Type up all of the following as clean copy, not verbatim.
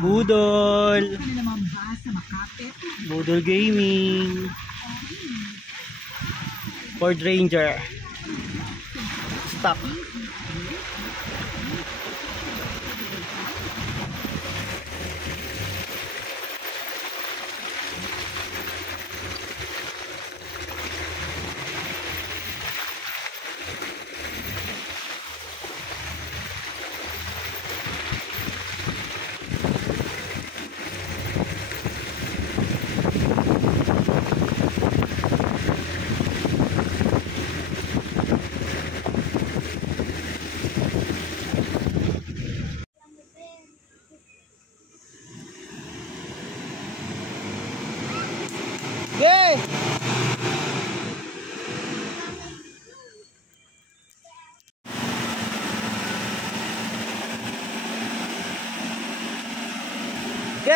Budol. Budol Gaming. Ford Ranger. Stock.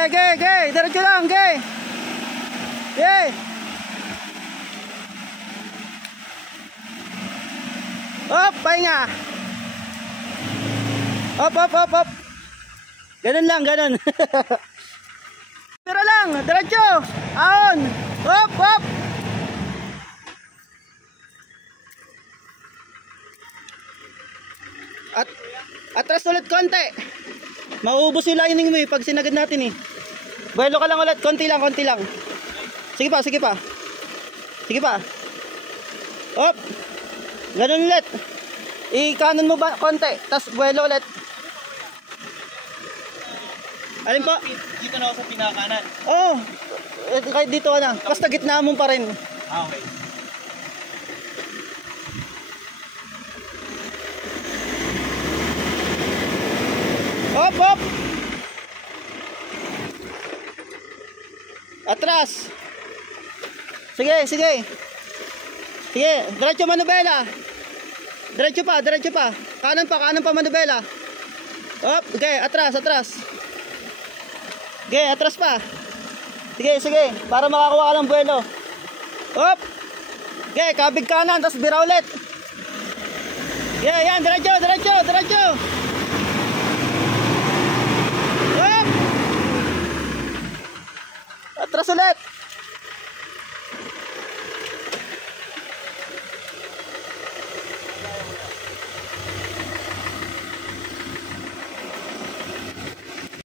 Okay. Okay. Diretso lang, okay. Okay. Hop, pahinga. Hop. Ganun lang, ganun. Pero lang, diretso. Ahon. Hop. At atras ulit konti. Mauubos yung lining mo pag sinagad natin Buelo ka lang ulit, konti lang. Sige pa. Hop. Ganun ulit. I-kanan mo ba konti, tas buelo ulit. Alin po? Dito na ako sa pinakanan. Oo. Kahit dito ka na. Basta gitna mo pa rin. Okay. Hop. Atras. Sige. Diretso manubela. Diretso pa. Kanan pa manubela. Hop. Okay, atras. Okay, atras pa. Sige. Para makakuha ka ng buwelo. Hop. Okay, kabig kanan, tapos bira ulit. Yan. Diretso. Hop. Atras ulit.